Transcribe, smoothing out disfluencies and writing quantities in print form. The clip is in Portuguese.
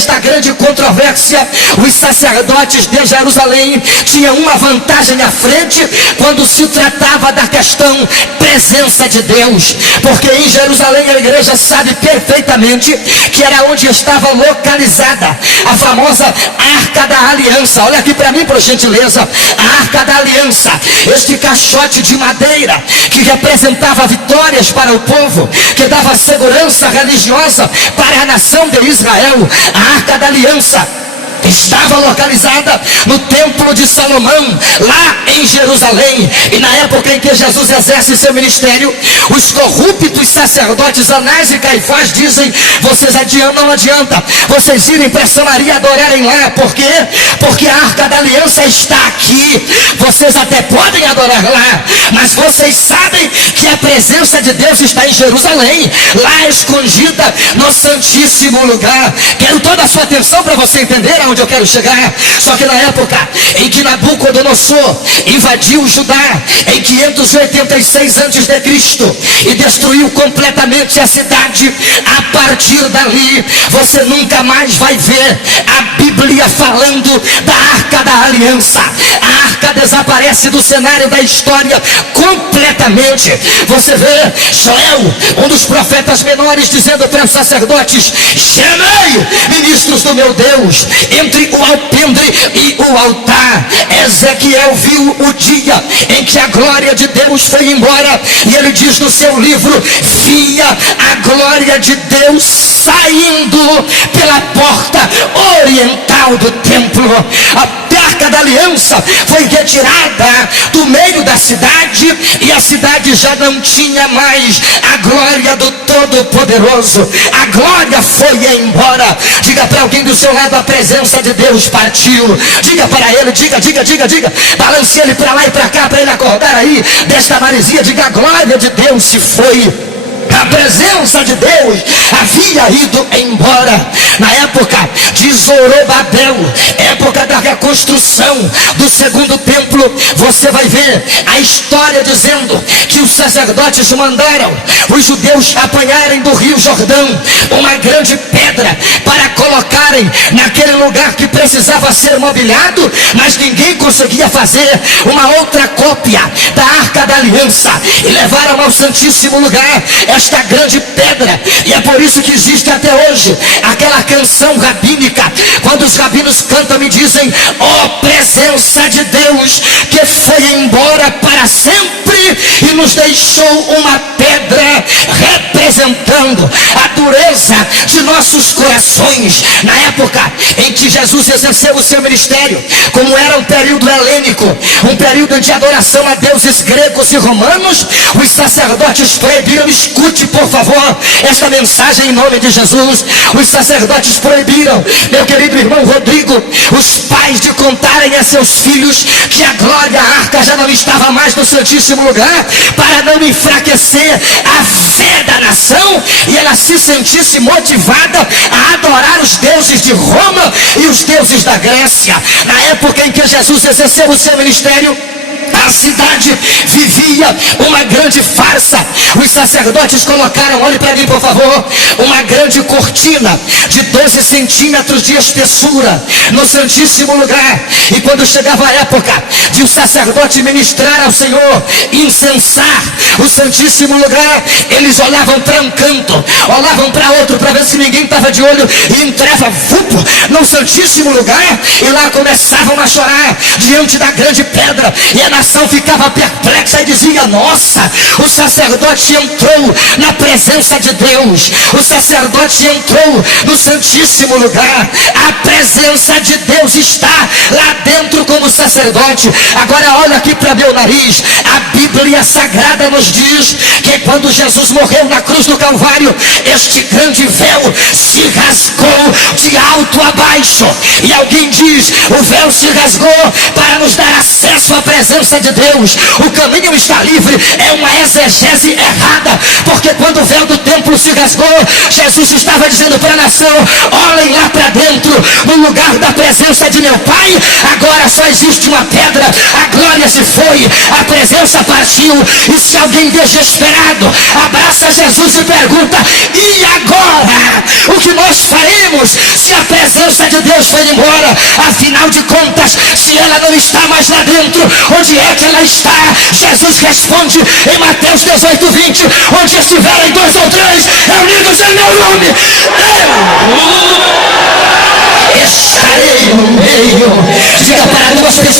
desta grande controvérsia, os sacerdotes de Jerusalém tinham uma vantagem à frente quando se tratava da questão presença de Deus, porque em Jerusalém a igreja sabe perfeitamente que era onde estava localizada a famosa Arca da Aliança. Olha aqui para mim, por gentileza, a Arca da Aliança, este caixote de madeira que representava vitórias para o povo, que dava segurança religiosa para a nação de Israel. A Arca da Aliança estava localizada no templo de Salomão, lá em Jerusalém. E na época em que Jesus exerce seu ministério, os corruptos sacerdotes Anás e Caifás dizem: vocês não adianta vocês irem para Samaria adorarem lá. Por quê? Porque a Arca da Aliança está aqui. Vocês até podem adorar lá, mas vocês sabem que a presença de Deus está em Jerusalém, lá escondida no Santíssimo Lugar. Quero toda a sua atenção para você entender aonde eu quero chegar. Só que na época em que Nabucodonosor invadiu Judá em 586 a.C. e destruiu completamente a cidade, a partir dali você nunca mais vai ver a Bíblia falando da Arca da Aliança. A arca desaparece do cenário da história completamente. Você vê Joel, um dos profetas menores, dizendo para os sacerdotes: chamei ministros do meu Deus entre o alpendre e o altar. Ezequiel viu o dia em que a glória de Deus foi embora, e ele diz no seu livro: via a glória de Deus saindo pela porta oriental do templo. A Arca da Aliança foi retirada do meio da cidade, e a cidade já não tinha mais a glória do Todo-Poderoso. A glória foi embora. Diga para alguém do seu lado: a presença de Deus partiu. Diga para ele, diga. Balance ele para lá e para cá, para ele acordar aí desta maresia. Diga: a glória de Deus se foi. A presença de Deus havia ido embora. Na época de Zorobabel, época da reconstrução do segundo templo, você vai ver a história dizendo que os sacerdotes mandaram os judeus apanharem do rio Jordão uma grande pedra para colocarem naquele lugar que precisava ser mobiliado, mas ninguém conseguia fazer uma outra cópia da Arca da Aliança, e levaram ao Santíssimo Lugar esta grande pedra. E é por isso que existe até hoje aquela canção rabínica, quando os rabinos cantam e dizem: ó presença de Deus que foi embora para sempre e nos deixou uma pedra representando a dureza de nossos corações. Na época em que Jesus exerceu o seu ministério, como era um período helênico, um período de adoração a deuses gregos e romanos, os sacerdotes proibiram, escute por favor esta mensagem em nome de Jesus, os sacerdotes proibiram, meu querido irmão Rodrigo, os pais de contarem a seus filhos que a glória, a arca já não estava mais no Santíssimo Lugar, para não enfraquecer a fé da nação e ela se sentisse motivada a adorar os deuses de Roma e os deuses da Grécia. Na época em que Jesus exerceu o seu ministério, a cidade vivia uma grande farsa. Os sacerdotes colocaram, olhe para mim por favor, uma grande cortina de 12 centímetros de espessura no Santíssimo Lugar. E quando chegava a época de o sacerdote ministrar ao Senhor, incensar o Santíssimo Lugar, eles olhavam para um canto, olhavam para outro, para ver se ninguém estava de olho, e entrava no Santíssimo Lugar, e lá começavam a chorar diante da grande pedra, e a nação ficava perplexa e dizia: nossa, o sacerdote entrou na presença de Deus, o sacerdote entrou no Santíssimo Lugar, a presença de Deus está lá dentro como sacerdote. Agora olha aqui para meu nariz, a Bíblia Sagrada nos diz que quando Jesus morreu na cruz do Calvário, este grande véu se rasgou de alto a baixo, e alguém diz: o véu se rasgou para nos dar acesso à presença de Deus. O caminho está livre. É uma exegese errada, porque quando o véu do templo se rasgou, Jesus estava dizendo para a nação: olhem lá para dentro, no lugar da presença de meu Pai, agora só existe uma pedra, a glória se foi, a presença partiu. E se alguém desesperado abraça Jesus e pergunta: e agora? O que nós faremos se a presença Deus foi embora. Afinal de contas, se ela não está mais lá dentro, onde é que ela está? Jesus responde em Mateus 18:20: onde estiverem 2 ou 3 reunidos em meu nome, eu estarei no meio. Diga para duas pessoas: